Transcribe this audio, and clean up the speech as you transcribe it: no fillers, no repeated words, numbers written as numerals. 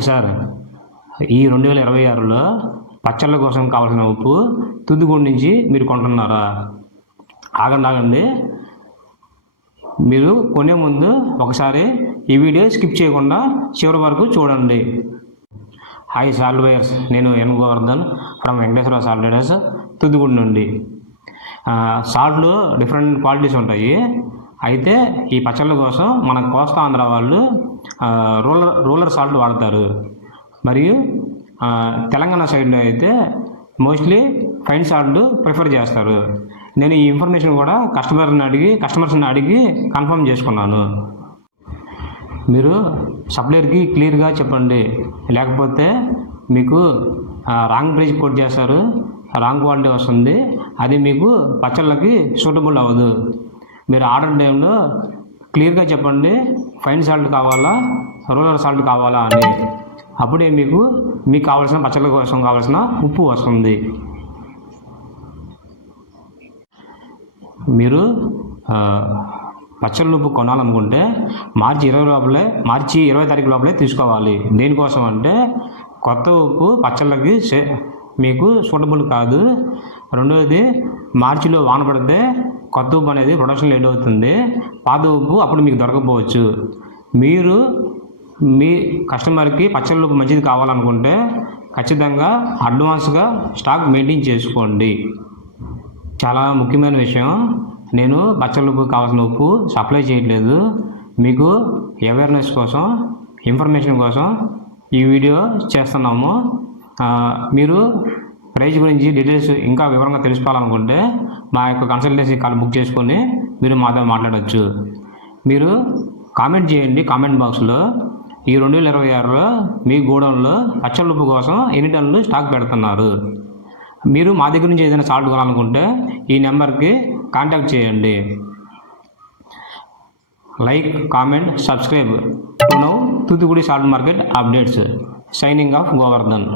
Sir, ఈ 2026లో పచ్చళ్ళ కోసం కావాల్సిన ఉప్పు తుద్దుగూడి నుంచి మీరు కొంటున్నారా? ఆగండి. మీరు కొనే ముందు ఒకసారి ఈ వీడియో స్కిప్ చేయకుండా చివరి వరకు చూడండి. హాయ్ సాల్ట్ బయర్స్, నేను N Govardhan from Venkateswara salt traders, Tuddugudi నుండి. సాల్ట్లో డిఫరెంట్ క్వాలిటీస్ ఉంటాయి. అయితే ఈ పచ్చళ్ళ కోసం మన కోస్తా ఆంధ్ర వాళ్ళు రూలర్ సాల్ట్ వాడతారు. మరియు తెలంగాణ సైడ్లో అయితే మోస్ట్లీ ఫైన్ సాల్ట్ ప్రిఫర్ చేస్తారు. నేను ఈ ఇన్ఫర్మేషన్ కూడా కస్టమర్స్ని అడిగి కన్ఫర్మ్ చేసుకున్నాను. మీరు సప్లయర్కి క్లియర్గా చెప్పండి, లేకపోతే మీకు రాంగ్ ప్రైస్ కోట్ చేస్తారు, రాంగ్ క్వాలిటీ వస్తుంది, అది మీకు పచ్చళ్ళకి సూటబుల్ అవ్వదు. మీరు ఆర్డర్ టైంలో క్లియర్గా చెప్పండి, ఫైన్ సాల్ట్ కావాలా, రూలర్ సాల్ట్ కావాలా అని. అప్పుడే మీకు కావాల్సిన పచ్చళ్ళ కోసం కావాల్సిన ఉప్పు వస్తుంది. మీరు పచ్చళ్ళ ఉప్పు కొనాలనుకుంటే మార్చి 20 తారీఖు లోపలే తీసుకోవాలి. దేనికోసం అంటే కొత్త ఉప్పు పచ్చళ్ళకి మీకు సూటబుల్ కాదు. రెండవది, మార్చిలో వాన పడితే కొత్త ఉప్పు అనేది ప్రొడక్షన్ లేట్ అవుతుంది. పాత ఉప్పు అప్పుడు మీకు దొరకపోవచ్చు. మీరు మీ కస్టమర్కి పచ్చళ్ళ ఉప్పు మంచిది కావాలనుకుంటే ఖచ్చితంగా అడ్వాన్స్గా స్టాక్ మెయింటైన్ చేసుకోండి. చాలా ముఖ్యమైన విషయం, నేను పచ్చళ్ళ ఉప్పు కావాల్సిన ఉప్పు సప్లై చేయట్లేదు. మీకు అవేర్నెస్ కోసం, ఇన్ఫర్మేషన్ కోసం ఈ వీడియో చేస్తున్నాము. మీరు ప్రైస్ గురించి డీటెయిల్స్ ఇంకా వివరంగా తెలుసుకోవాలనుకుంటే మా యొక్క కన్సల్టెన్సీ కాల్ బుక్ చేసుకొని మీరు మాతో మాట్లాడవచ్చు. మీరు కామెంట్ చేయండి కామెంట్ బాక్స్లో, ఈ 2026లో మీ గోడౌన్లో పచ్చళ్ళ ఉప్పు కోసం ఎన్ని టన్నులు స్టాక్ పెడుతున్నారు. మీరు మా దగ్గర నుంచి ఏదైనా సాల్ట్ కొనాలనుకుంటే ఈ నెంబర్కి కాంటాక్ట్ చేయండి. Like, comment, subscribe to now Thoothukudi salt market updates. Signing off Govardhan.